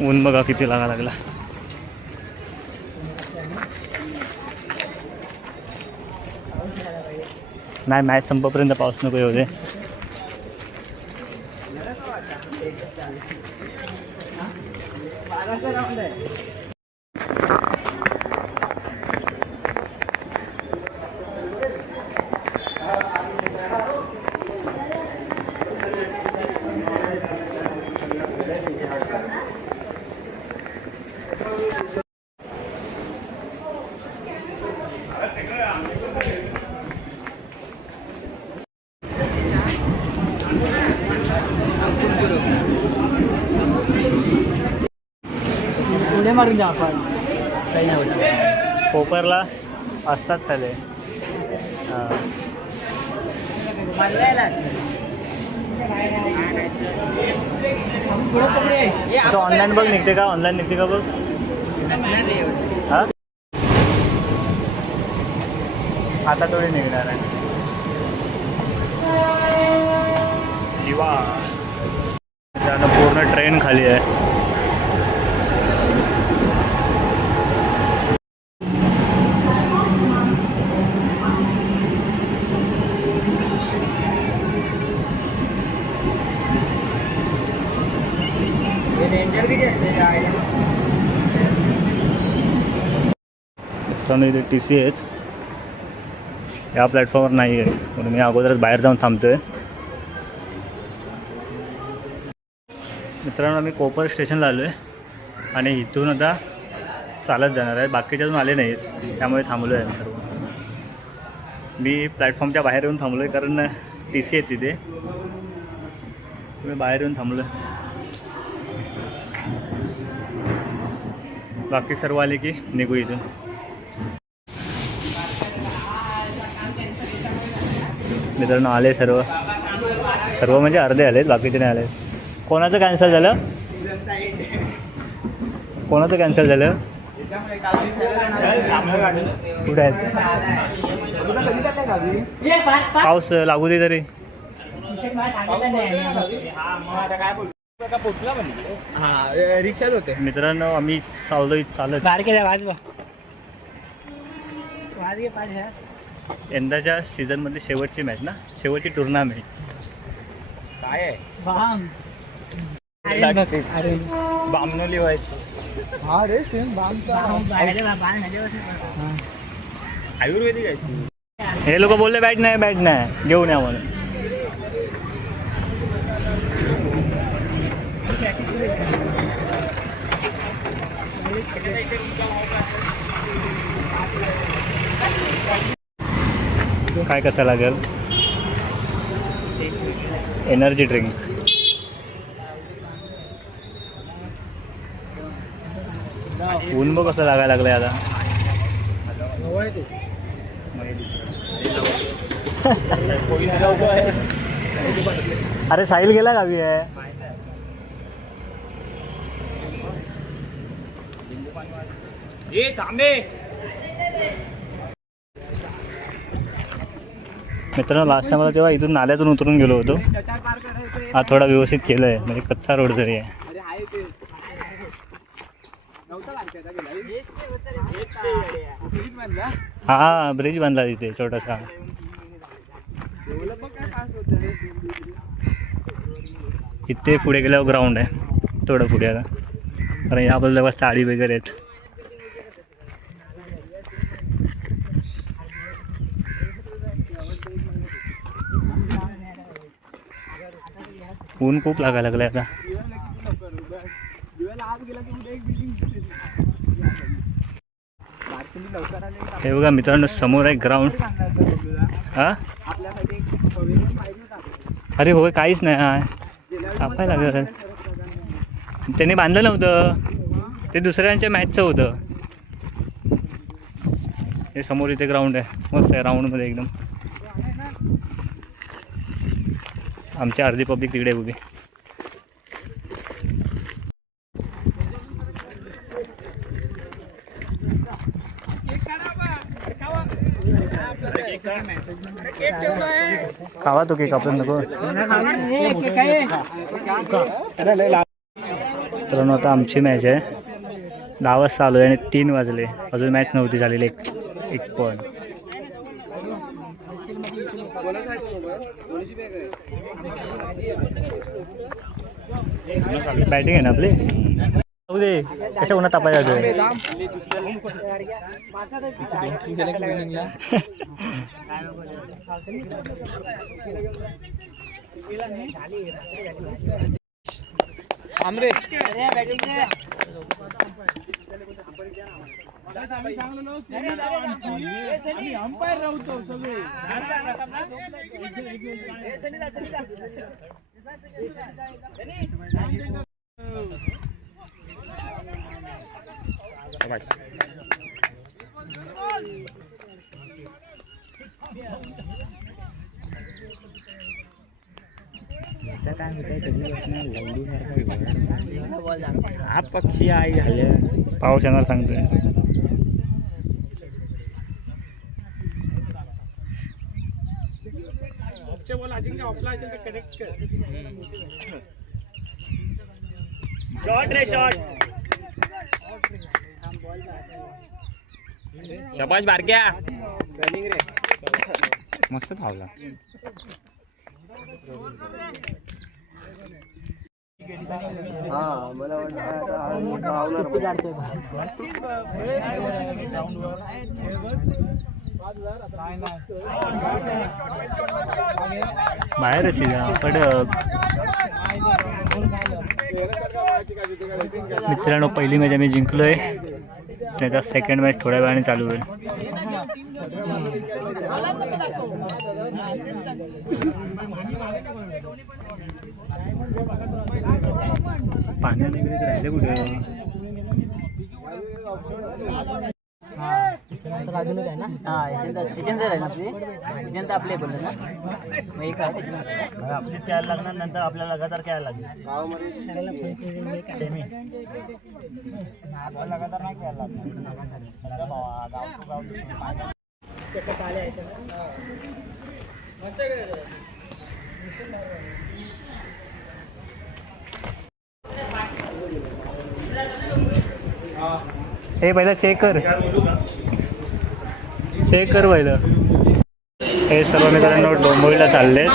ऊन बघा किती लागा लागला. नाही, मॅच संपेपर्यंत पाऊस नको येऊ दे. मारून द्या आपण काही नाही होत. कोपरला असतात चाले. ऑनलाईन बघ निघते का? ऑनलाईन निघते का बघ. हां आता थोडी निघणार आहे. किंवा त्यानं पूर्ण ट्रेन खाली आहे. मित्रांनो इथे TC आहेत. या प्लॅटफॉर्मवर नाही आहे म्हणून मी अगोदरच बाहेर जाऊन थांबतोय. मित्रांनो आम्ही कोपर स्टेशनला आलो आहे आणि इथून आता चालत जाणार आहे. बाकीचे अजून आले नाहीत त्यामुळे थांबलो आहे सर्व. मी प्लॅटफॉर्मच्या बाहेर येऊन थांबलो आहे कारण TC आहेत तिथे. मी बाहेर येऊन थांबलो आहे. बाकी सर्व आले की निघू इथून. मित्रांनो आले सर्व म्हणजे अर्धे आलेत, बाकीचे नाही आले. कोणाचं कॅन्सल झालं? कोणाचं कॅन्सल झालं? कुठे आहेत? पाऊस लागू दे तरी. रिक्षाच होते. मित्रांनो आम्ही चालत यंदाच्या सीझनमध्ये शेवटची मॅच ना, शेवटची टुर्नामेंट काय आहे? बामनोली व्हायची. हा रे सेम आयुर्वेदिक आहे. हे लोक बोलले बॅट नाही घेऊन या म्हणून. काय कसं लागेल? Energy drink. ऊन बघ कसं लागायला लागलंय आता. अरे साहिल गेला गावी आहे. मित्रांनो लास्ट टाइमला तेव्हा इथून नाल्यातून उतरून गेलो होतो. हा थोडा व्यवस्थित केलं आहे म्हणजे कच्चा रोड तरी आहे. हा ब्रिज बांधला तिथे छोटासा. इथे पुढे गेल्यावर ग्राउंड आहे थोडं पुढे आता. कारण या बाजूला चाळी वगैरे आहेत. ऊन खूप लागायला लागलं आता. हे बघा मित्रांनो समोर आहे ग्राउंड. हा अरे होय काहीच नाही कापायला लागलं. त्यांनी बांधलं नव्हतं ते दुसऱ्यांच्या मॅचचं होतं. हे समोर इथे ग्राउंड आहे मस्त आहे राऊंडमध्ये एकदम. आमची अर्धी पब्लिक तिकडे उभी. खावा तो केक आपण नको. तर आता आमची मॅच आहे 10 वाजता आलो आहे आणि 3 वाजले अजून मॅच नव्हती झालेली एक पण. बॅटिंग आहे ना आपली. जाऊ दे कशा उन्हात तापायला जातोय. अंपायर राहतो सगळे. हा पक्षी आई झालं. पाऊस येणार सांगतोय. शॉट रे शॉट. शाबाश बारक्या. रनिंग रे मस्त धावला. बाहेर कडक. मित्रांनो पहिली मॅच आम्ही जिंकलोय. त्याचा सेकंड मॅच थोड्या वेळाने चालू होईल. पाण्याने राहिले कुठे. अजून काय ना. आपले आपलीच खेळायला लागणार. नंतर आपल्याला लगातार खेळायला लागेल. लगातार नाही खेळायला हे पहिलं चेक कर पहिलं. हे सर्व मित्रांनो डोंबिवलीला चालले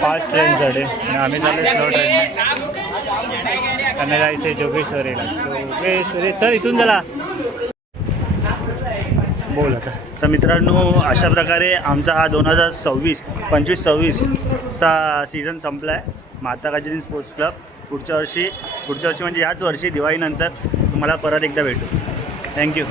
फास्ट ट्रेनसाठी आणि आम्ही चालले स्लो ट्रेन. त्यांना जायचं जोगेश्वरीला. जोगेश्वरी चल इथून चला. बोल आता. तर मित्रांनो अशा प्रकारे आमचा हा 2025-26चा सीझन संपला आहे माता काजरी स्पोर्ट्स क्लब. पुढच्या वर्षी म्हणजे याच वर्षी दिवाळीनंतर तुम्हाला परत एकदा भेटू. थँक्यू.